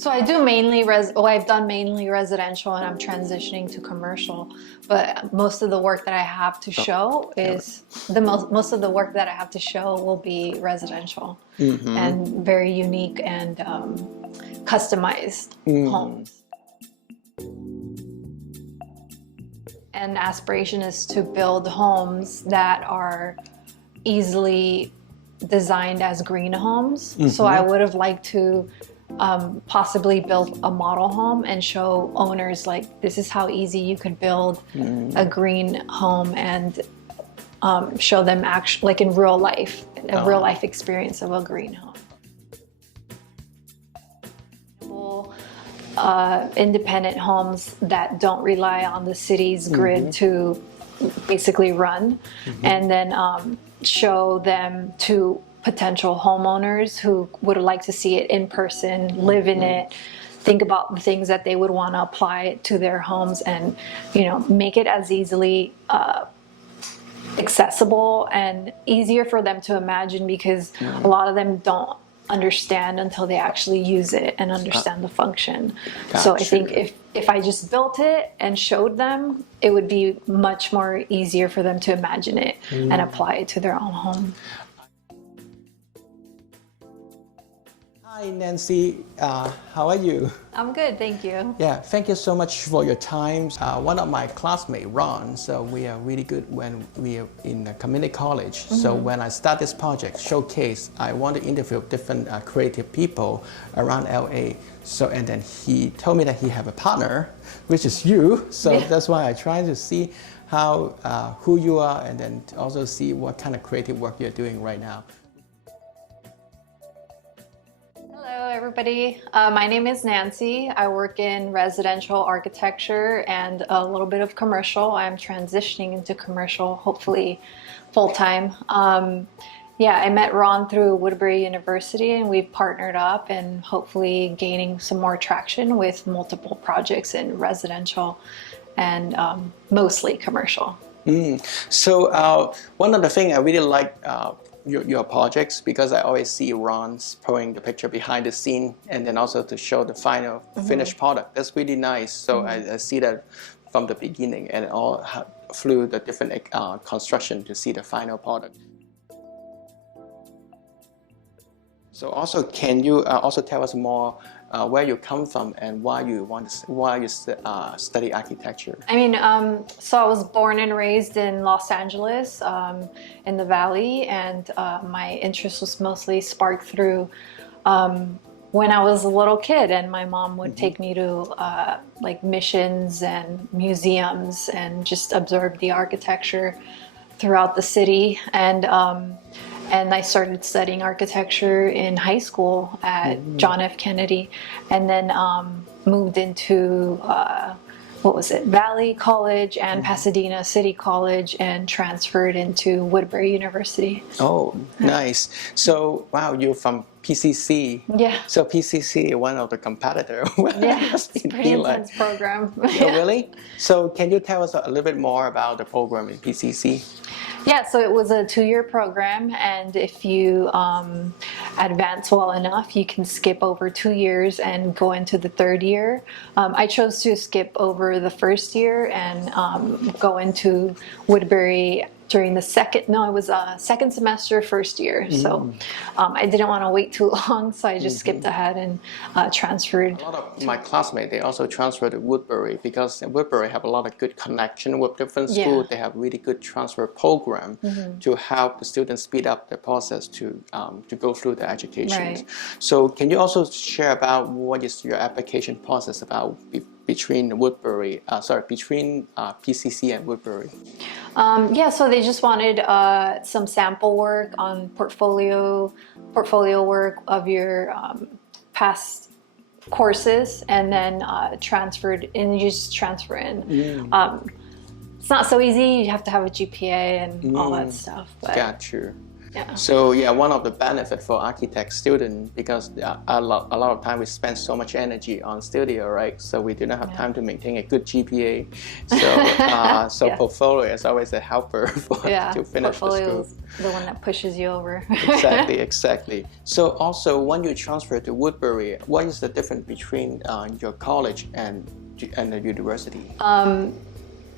So I do mainly I've done mainly residential, and I'm transitioning to commercial. But most of the work that I have to show is most of the work that I have to show will be residential and very unique and customized homes. And aspiration is to build homes that are easily designed as green homes. So I would have liked to possibly build a model home and show owners like this is how easy you could build a green home, and show them actually like in real life, a real life experience of a green home. Independent homes that don't rely on the city's grid to basically run, and then show them to potential homeowners who would like to see it in person, live in it, think about the things that they would want to apply to their homes, and make it as easily accessible and easier for them to imagine, because a lot of them don't understand until they actually use it and understand the function. So I think if I just built it and showed them, it would be much more easier for them to imagine it and apply it to their own home. Hi Nancy, how are you? I'm good, thank you. Yeah, thank you so much for your time. One of my classmates, Ron, so we are really good when we are in the community college. So when I start this project, Showcase, I want to interview different creative people around LA. So, and then he told me that he have a partner, which is you. So that's why I try to see how, who you are, and then also see what kind of creative work you're doing right now. Hello everybody, my name is Nancy. I work in residential architecture and a little bit of commercial. I'm transitioning into commercial, hopefully full-time. Yeah, I met Ron through Woodbury University, and we've partnered up and hopefully gaining some more traction with multiple projects in residential and mostly commercial. So one of the things I really like your projects, because I always see Ron's putting the picture behind the scene, and then also to show the final finished product. That's really nice. So I see that from the beginning and all through the different construction to see the final product. So also, can you also tell us more where you come from and why you study architecture? I mean, so I was born and raised in Los Angeles, in the Valley, and my interest was mostly sparked through when I was a little kid, and my mom would take me to like missions and museums and just observe the architecture throughout the city. And I started studying architecture in high school at John F. Kennedy, and then moved into, what was it, Valley College and Pasadena City College, and transferred into Woodbury University. Oh, nice. So, wow, you're from PCC. Yeah. So PCC, one of the competitors. Yeah, it's a pretty intense program. Oh, really? So can you tell us a little bit more about the program in PCC? Yeah, so it was a 2-year program, and if you advance well enough, you can skip over 2 years and go into the 3rd year. I chose to skip over the 1st year and go into Woodbury during the second semester, 1st year. So I didn't want to wait too long, so I just skipped ahead and transferred. A lot of my classmates, they also transferred to Woodbury, because Woodbury have a lot of good connection with different schools. They have really good transfer program to help the students speed up the process to go through the education. Right. So can you also share about what is your application process about between Woodbury, between PCC and Woodbury? Yeah, so they just wanted some sample work on portfolio work of your past courses, and then transferred, and you just transfer in. It's not so easy. You have to have a GPA and all that stuff. But. Got you. Yeah. So yeah, one of the benefit for architect student, because a lot of time we spend so much energy on studio, right? So we do not have time to maintain a good GPA. So Yeah. portfolio is always a helper for to finish the portfolio school. is the one that pushes you over. Exactly. So also when you transfer to Woodbury, what is the difference between your college and the university?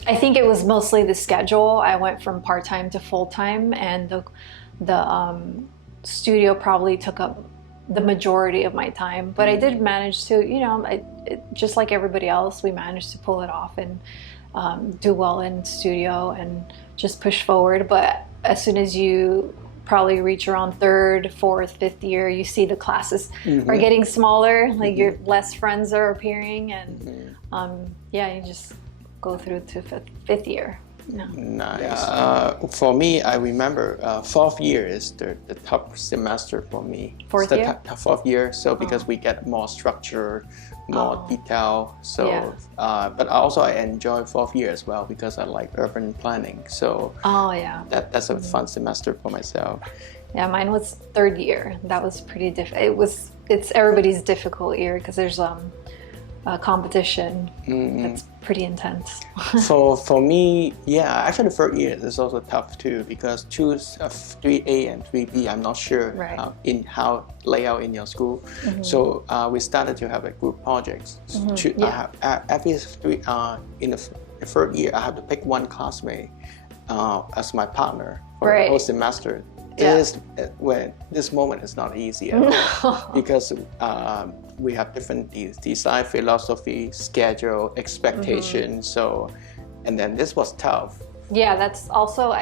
I think it was mostly the schedule. I went from part-time to full-time, and the studio probably took up the majority of my time. But I did manage to, you know, just like everybody else, we managed to pull it off and do well in studio and just push forward. But as soon as you probably reach around third, fourth, fifth year, you see the classes are getting smaller, like your less friends are appearing, and yeah, you just go through to fifth year. No. Nice. For me, I remember fourth year is the top semester for me. Fourth year? Fourth year, so because we get more structure, more detail. So, but also I enjoy fourth year as well because I like urban planning. So that's a fun semester for myself. Yeah, mine was third year. That was pretty difficult. It's everybody's difficult year because there's competition that's pretty intense. For me, yeah, actually the third year is also tough too because choose 3A and 3B. I'm not sure in how layout in your school. So we started to have a group projects. Every in the third year, I have to pick one classmate as my partner for the whole semester. This moment is not easy at all because we have different design philosophy, schedule, expectation. So, and then this was tough. Yeah, that's also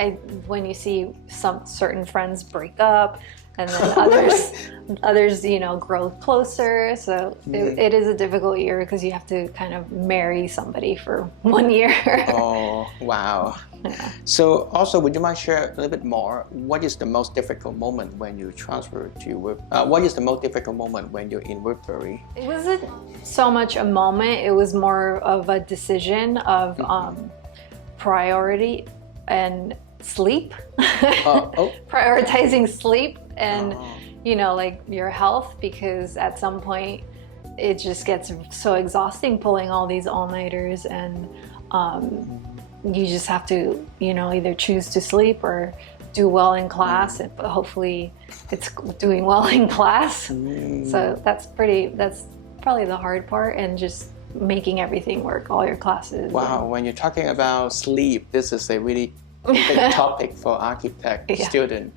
when you see some certain friends break up, and then others, you know, grow closer. So it is a difficult year because you have to kind of marry somebody for 1 year. Oh, wow. Yeah. So also, would you mind share a little bit more? What is the most difficult moment when you transfer to what is the most difficult moment when you're in Woodbury? It wasn't so much a moment. It was more of a decision of priority and sleep. Prioritizing sleep and you know, like your health, because at some point it just gets so exhausting pulling all these all-nighters, and you just have to, you know, either choose to sleep or do well in class, and hopefully it's doing well in class. So that's probably the hard part, and just making everything work, all your classes. Wow, when you're talking about sleep, this is a really big topic for architect student.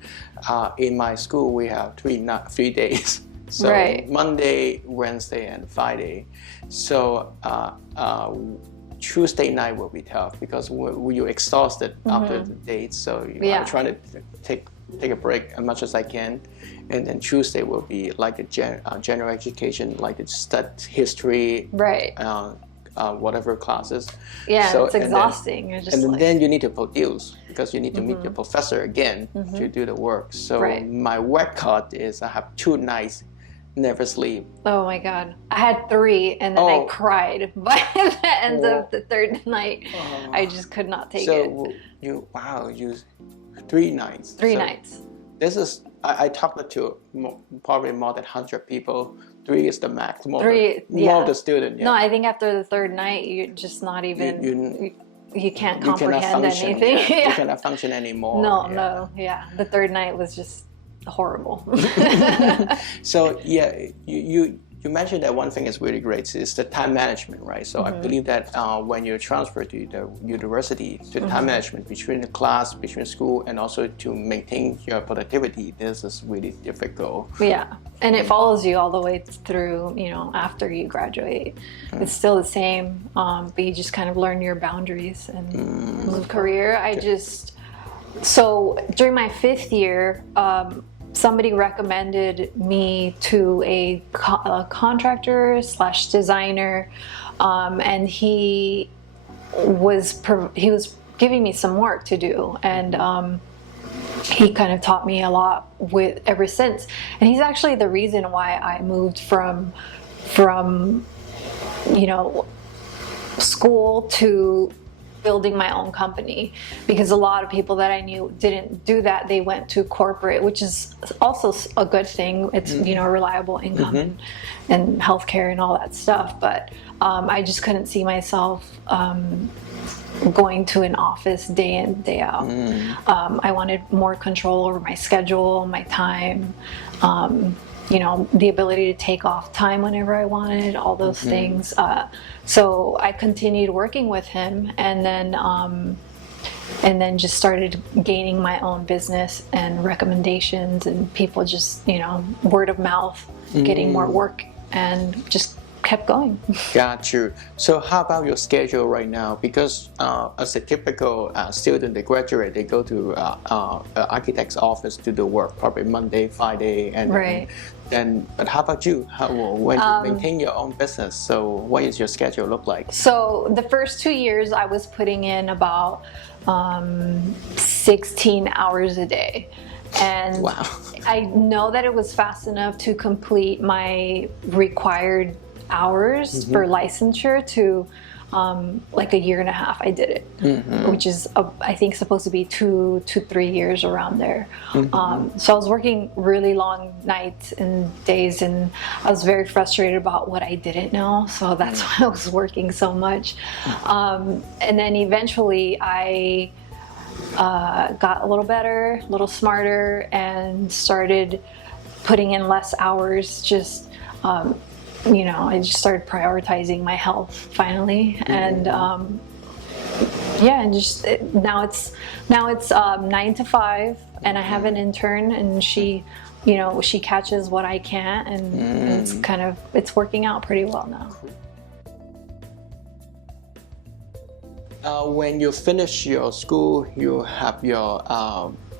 In my school, we have 3 days. So Monday, Wednesday, and Friday. So Tuesday night will be tough because you're exhausted after the date. So I'm trying to take a break as much as I can. And then Tuesday will be like a general education, like the stud history, whatever classes. Yeah, so, it's exhausting. Then you need to produce because you need to meet your professor again to do the work. So my record is I have 2 nights never sleep. Oh my God. I had 3 and then I cried by the end of the 3rd night. I just could not take it. So you 3 nights. 3 nights. This is, I talked to probably more than 100 people. 3 is the max. More of the student. No, I think after the 3rd night, you're just not even, you can't comprehend anything. You cannot function anymore. No. The 3rd night was just horrible. So you mentioned that one thing is really great is the time management, right? So I believe that when you transfer to the university, the time management between the class, between school, and also to maintain your productivity, this is really difficult. Yeah, and it follows you all the way through, you know, after you graduate. It's still the same, but you just kind of learn your boundaries and move career. So during my 5th year, somebody recommended me to a contractor / designer, and he was giving me some work to do, and he kind of taught me a lot ever since. And he's actually the reason why I moved from you know, school to building my own company, because a lot of people that I knew didn't do that. They went to corporate, which is also a good thing. It's, you know, reliable income and healthcare and all that stuff. But I just couldn't see myself going to an office day in, day out. I wanted more control over my schedule, my time, you know, the ability to take off time whenever I wanted, all those things. So I continued working with him, and then just started gaining my own business and recommendations, and people just, you know, word of mouth, getting more work, and just kept going. Got you. So how about your schedule right now? Because as a typical student, they graduate, they go to architect's office to do work, probably Monday, Friday, and then. But how about you? When you maintain your own business, so what is your schedule look like? So the first 2 years, I was putting in about 16 hours a day. And wow. I know that it was fast enough to complete my required hours for licensure to like a year and a half. I did it, which is I think supposed to be 2 to 3 years around there. So I was working really long nights and days, and I was very frustrated about what I didn't know. So that's why I was working so much. And then eventually I got a little better, a little smarter, and started putting in less hours. Just you know, I just started prioritizing my health finally, and yeah, and just now it's 9 to 5, and I have an intern, and she, you know, she catches what I can't, and it's working out pretty well now. When you finish your school, you have your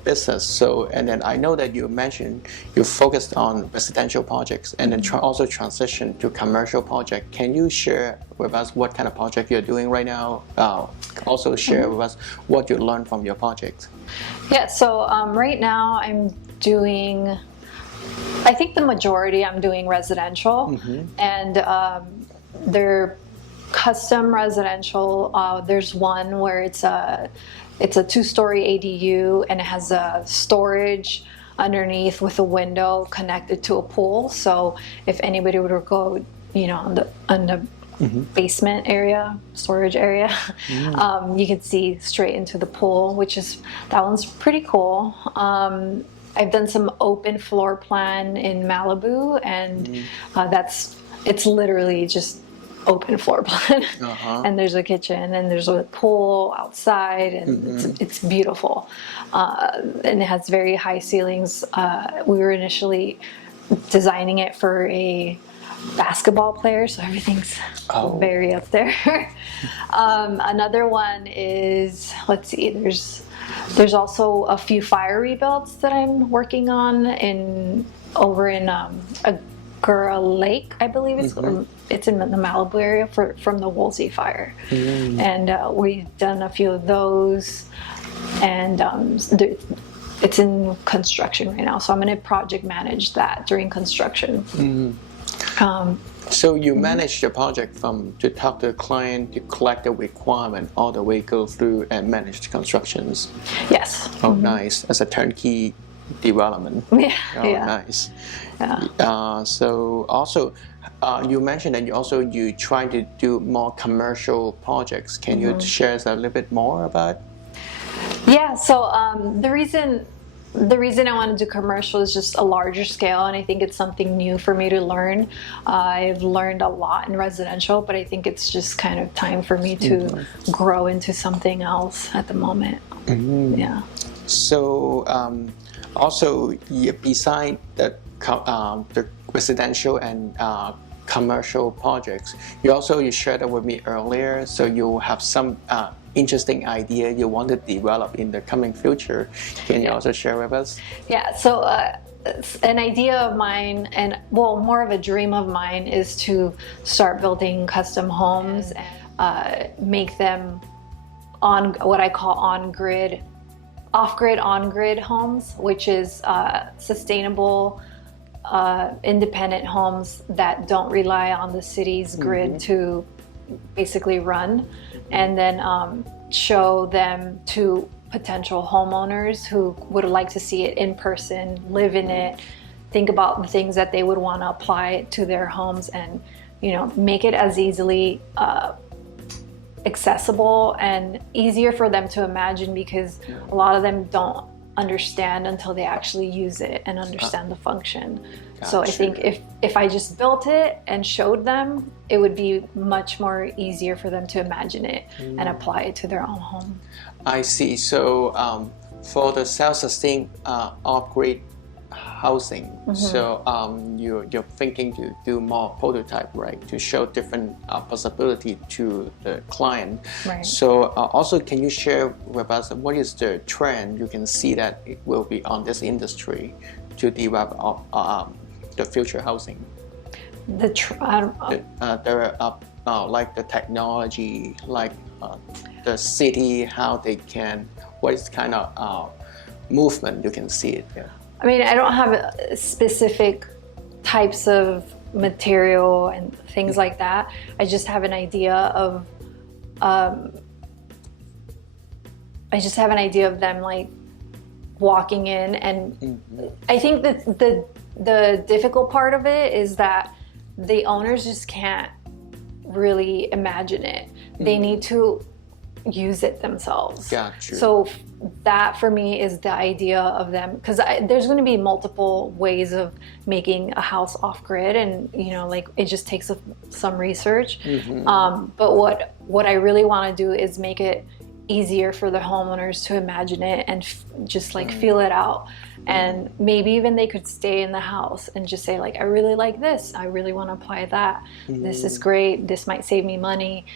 business. So, and then I know that you mentioned you focused on residential projects, and then also transition to commercial project. Can you share with us what kind of project you're doing right now? Also share with us what you learned from your project. Yeah. So right now I'm doing, I think the majority I'm doing residential, and they're custom residential. There's one where it's a 2-story ADU, and it has a storage underneath with a window connected to a pool. So if anybody were to go, you know, on the basement area, storage area, you can see straight into the pool, that one's pretty cool. I've done some open floor plan in Malibu, and it's literally just open floor plan, and there's a kitchen, and there's a pool outside, and it's beautiful, and it has very high ceilings. We were initially designing it for a basketball player, so everything's very up there. Another one is, let's see, there's also a few fire rebuilds that I'm working on over in Agura Lake, I believe it's in the Malibu area from the Woolsey fire, and we've done a few of those, and it's in construction right now. So I'm going to project manage that during construction. So you manage the project to talk to the client, to collect the requirement, all the way go through and manage the constructions. Yes. Oh, nice. As a turnkey development. Yeah. Oh, nice. Yeah. So also, you mentioned that you try to do more commercial projects. Can you share us a little bit more about? Yeah. So the reason I want to do commercial is just a larger scale, and I think it's something new for me to learn. I've learned a lot in residential, but I think it's just kind of time for me to grow into something else at the moment. Yeah. So also, beside the residential and commercial projects, you shared that with me earlier. So you have some interesting idea you want to develop in the coming future. Can you also share with us? Yeah. So an idea of mine, and more of a dream of mine, is to start building custom homes and make them on what I call off-grid, on-grid homes, which is sustainable, independent homes that don't rely on the city's grid to basically run. And then show them to potential homeowners who would like to see it in person, live in it, think about the things that they would want to apply to their homes, and make it as easily accessible and easier for them to imagine, because a lot of them don't understand until they actually use it and understand the function. So I think if I just built it and showed them, it would be much more easier for them to imagine it and apply it to their own home. I see. So for the self-sustained off-grid housing, so you're thinking to do more prototype, right, to show different possibility to the client. Right. So also, can you share with us what is the trend you can see that it will be on this industry to develop the future housing? Like the technology, like the city, how they can, what is kind of movement you can see it there? I mean, I don't have specific types of material and things like that. I just have an idea of them like walking in, and I think that the difficult part of it is that the owners just can't really imagine it. They need to use it themselves. Gotcha. So that for me is the idea of them, because there's going to be multiple ways of making a house off grid, and like it just takes some research. But what I really want to do is make it easier for the homeowners to imagine it and just like feel it out. And maybe even they could stay in the house and just say like, I really like this, I really want to apply that, this is great, this might save me money,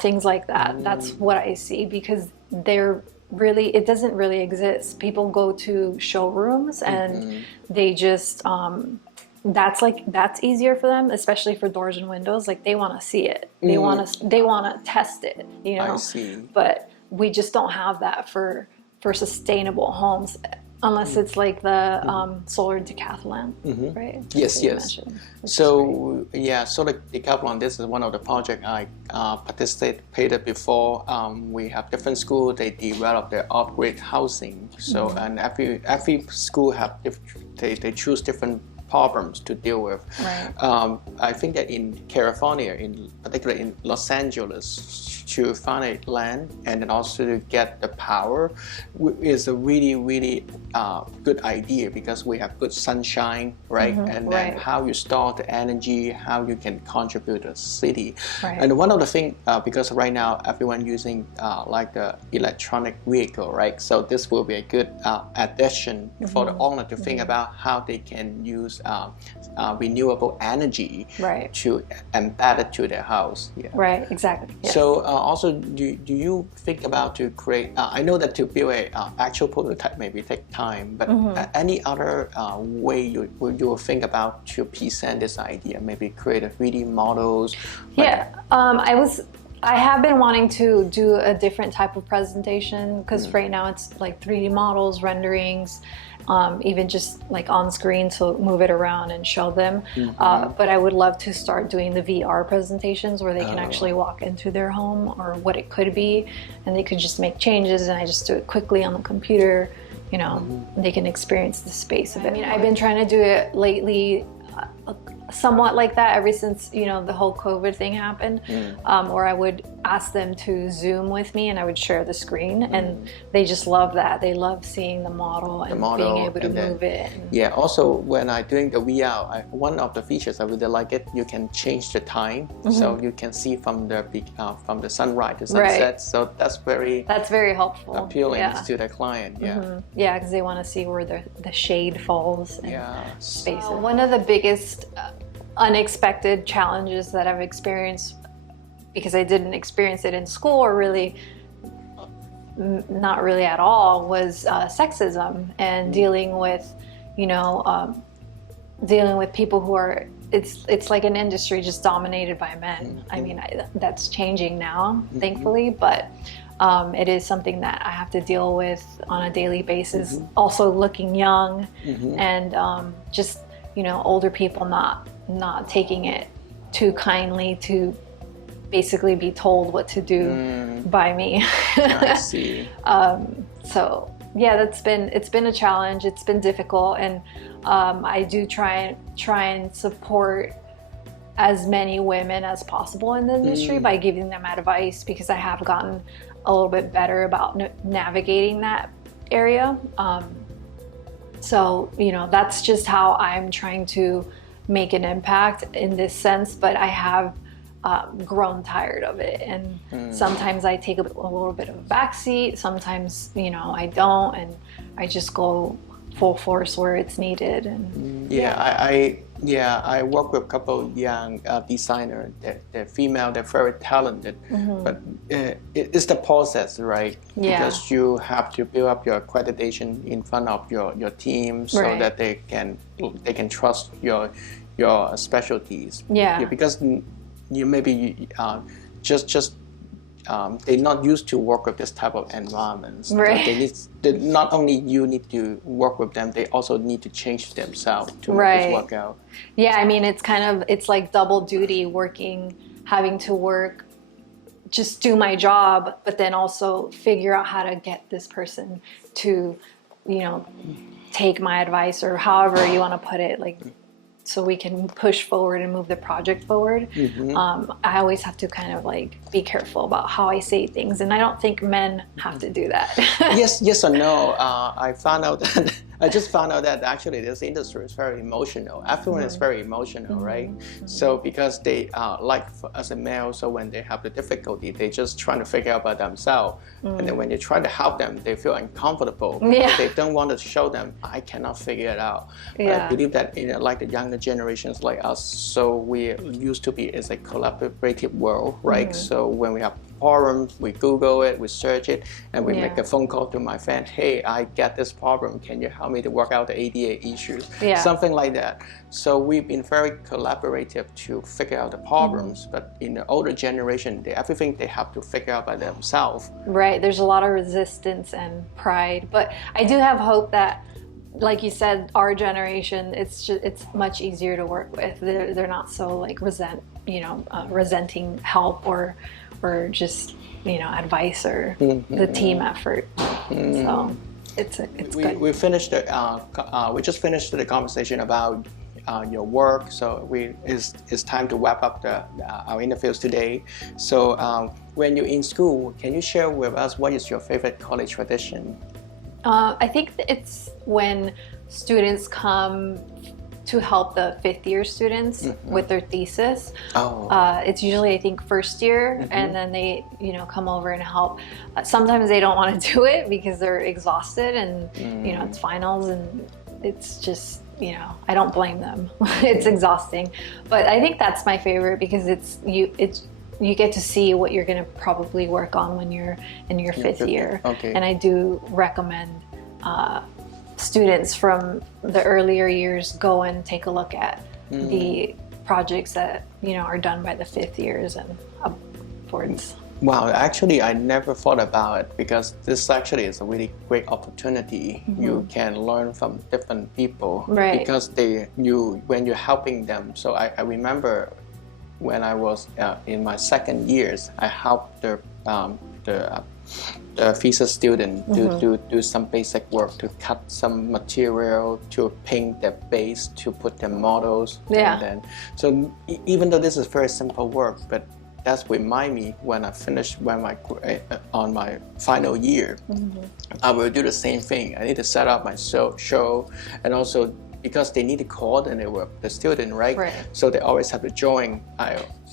things like that. That's what I see, because it doesn't really exist. People go to showrooms and they just that's easier for them, especially for doors and windows. Like they want to see it, they want to test it, I see. But we just don't have that for sustainable homes, unless it's like the solar decathlon, right? Yes. So so the decathlon, this is one of the projects I participated before. We have different schools, they develop their off-grid housing. So and every school have they choose different problems to deal with. Right. I think that in California, particularly in Los Angeles, to find a land and then also to get the power is a really good idea, because we have good sunshine, right? And then how you store the energy, how you can contribute to the city. Right. And one of the things, because right now everyone using like the electronic vehicle, right? So this will be a good addition for the owner to think about how they can use renewable energy to embed it to their house. Right, exactly. Yes. So also, do you think about to create, I know that to build a actual prototype maybe take time, but any other way you will think about to present this idea, maybe create a 3D models? I have been wanting to do a different type of presentation, because right now it's like 3D models, renderings, even just like on screen, so move it around and show them. But I would love to start doing the VR presentations where they can actually walk into their home or what it could be, and they could just make changes, and I just do it quickly on the computer. They can experience the space of it. I mean, I've been trying to do it lately, somewhat like that ever since the whole COVID thing happened, or I would ask them to Zoom with me and I would share the screen, and they just love that. They love seeing the model and being able to move it. Yeah, also when I doing the VR, one of the features I really like it, you can change the time, so you can see from the sunrise to sunset. So that's very helpful, appealing to the client. Yeah, because they want to see where the shade falls and spaces. One of the biggest unexpected challenges that I've experienced, because I didn't experience it in school, or really not really at all, was sexism and dealing with people who are, it's like an industry just dominated by men. I mean, that's changing now, thankfully, but it is something that I have to deal with on a daily basis. Also looking young, and just older people not taking it too kindly to basically be told what to do by me. I see. So yeah, it's been a challenge. It's been difficult, and I do try and support as many women as possible in the industry by giving them advice, because I have gotten a little bit better about navigating that area. So, you know, that's just how I'm trying to make an impact in this sense, but I have grown tired of it. And sometimes I take a little bit of a backseat, sometimes, you know, I don't, and I just go full force where it's needed. And I work with a couple of young designers. They're female, they're very talented, but it's the process, right? Because you have to build up your accreditation in front of your team, so that they can trust your specialties. Because you maybe they're not used to work with this type of environments. Not only you need to work with them, they also need to change themselves to make this work out. Yeah, I mean, it's like double duty, having to work, just do my job, but then also figure out how to get this person to, you know, take my advice, or however you want to put it, like, so we can push forward and move the project forward. I always have to kind of like be careful about how I say things, and I don't think men have to do that. yes or no. I just found out that actually this industry is very emotional. Everyone is very emotional, right? So because they as a male, so when they have the difficulty, they just trying to figure out by themselves. And then when you try to help them, they feel uncomfortable. They don't want to show them, I cannot figure it out. I believe that like the younger generations like us, so we used to be as a collaborative world, right? So when we have problems, we Google it, we search it, and we make a phone call to my friend. Hey, I get this problem. Can you help me to work out the ADA issues? Something like that. So we've been very collaborative to figure out the problems. But in the older generation, everything they have to figure out by themselves. Right. There's a lot of resistance and pride. But I do have hope that, like you said, our generation, it's much easier to work with. They're not so like resenting help or just, you know, advice or the team effort. So it's good. We just finished the conversation about your work. So it's time to wrap up our interviews today. So when you're in school, can you share with us what is your favorite college tradition? I think it's when students come to help the fifth-year students with their thesis. It's usually, I think, first year, and then they, you know, come over and help. Sometimes they don't want to do it because they're exhausted, and you know, it's finals, and it's just, you know, I don't blame them. It's exhausting, but I think that's my favorite because you get to see what you're going to probably work on when you're in your fifth year. And I do recommend students from the earlier years go and take a look at the projects that, you know, are done by the fifth years and upwards. Wow, actually I never thought about it, because this actually is a really great opportunity. You can learn from different people, because when you're helping them. So I remember when I was in my second years, I helped the thesis student to do some basic work, to cut some material, to paint the base, to put the models. And then, so even though this is very simple work, but that's remind me when I finish on my final year, I will do the same thing. I need to set up my show, and also because they need to coordinate with the student, right? So they always have to join.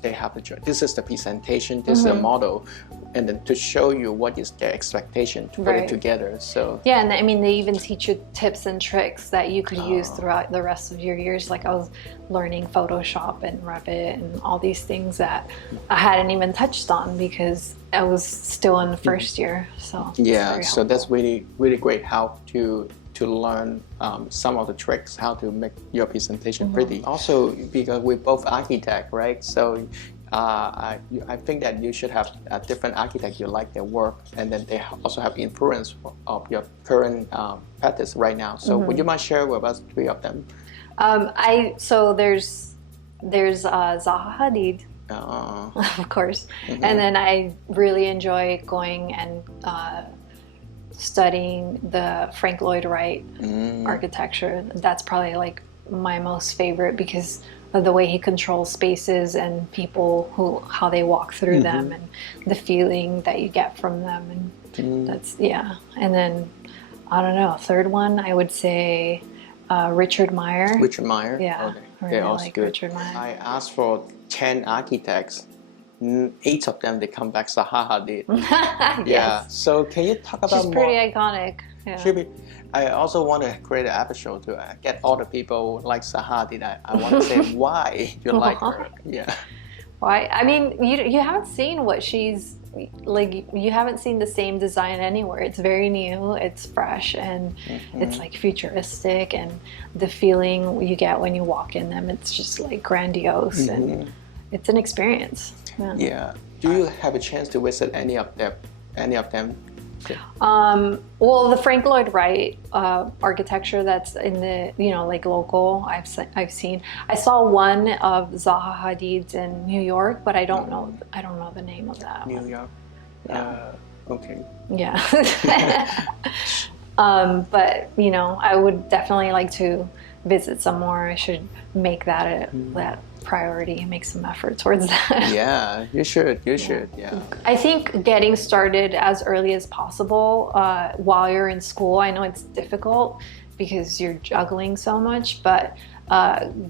They have to join. This is the presentation. This is the model, and then to show you what is their expectation to put it together. So yeah, and I mean they even teach you tips and tricks that you could use throughout the rest of your years. Like I was learning Photoshop and Revit and all these things that I hadn't even touched on because I was still in the first year. So yeah, so that's really great help to learn some of the tricks, how to make your presentation pretty. Also, because we're both architects, right? So I think that you should have a different architect you like their work, and then they also have influence of your current practice right now. So would you mind share with us three of them? So there's Zaha Hadid. of course. And then I really enjoy going and studying the Frank Lloyd Wright architecture. That's probably like my most favorite because of the way he controls spaces and people, how they walk through them, and the feeling that you get from them. And that's, yeah. And then, I don't know, third one, I would say Richard Meier. Richard Meier? Yeah. Okay. I They're really also like good. Richard Meier. I asked for 10 architects. 8 of them, they come back Zaha Hadid. Yes. Yeah. So can you talk about She's pretty iconic. Yeah. Should be. I also want to create an episode to get all the people like Zaha Hadid. I want to say why you like her. Yeah. Why? I mean, you haven't seen what she's like. You haven't seen the same design anywhere. It's very new. It's fresh, and it's like futuristic, and the feeling you get when you walk in them, it's just like grandiose, and it's an experience. Yeah. Yeah. Do you have a chance to visit any of them? Well, the Frank Lloyd Wright architecture that's in the, like local, I've seen. I saw one of Zaha Hadid's in New York, but I don't know the name of that New one. York. Yeah. Okay. Yeah. But I would definitely like to visit some more. I should make that that priority, make some effort towards that. Yeah, you should. Yeah. I think getting started as early as possible while you're in school. I know it's difficult because you're juggling so much, but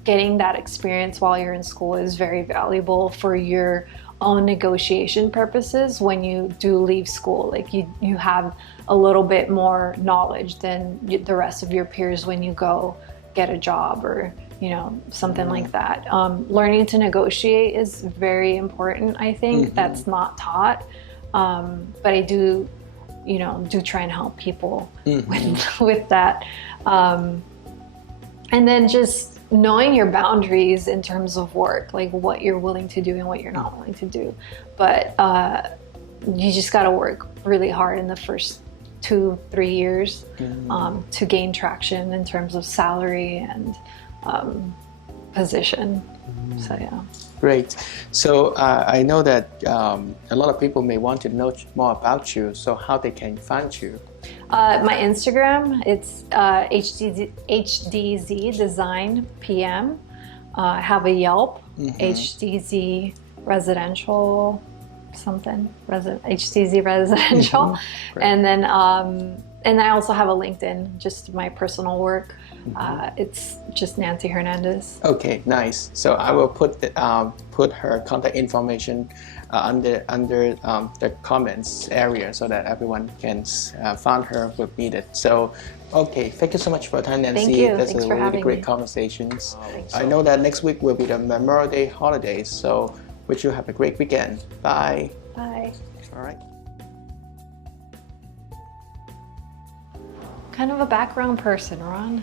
getting that experience while you're in school is very valuable for your own negotiation purposes. When you do leave school, like you have a little bit more knowledge than the rest of your peers when you go get a job or something like that. Learning to negotiate is very important. I think that's not taught, but I do try and help people with that. And then just knowing your boundaries in terms of work, like what you're willing to do and what you're not willing to do. But you just got to work really hard in the first 2-3 years to gain traction in terms of salary and position. So yeah. Great. So I know that a lot of people may want to know more about you. So how they can find you? My Instagram, it's HDZ Design PM. I have a Yelp, HDZ Residential something, HDZ Residential. And then and I also have a LinkedIn, just my personal work. It's just Nancy Hernandez. Okay, nice. So I will put her contact information under the comments area so that everyone can find her if needed. So, okay, thank you so much for your time, Nancy. Thank you. That's Thanks a for really having great me. conversations. I know that next week will be the Memorial Day holidays, so wish you have a great weekend. Bye. Bye. All right. Kind of a background person, Ron.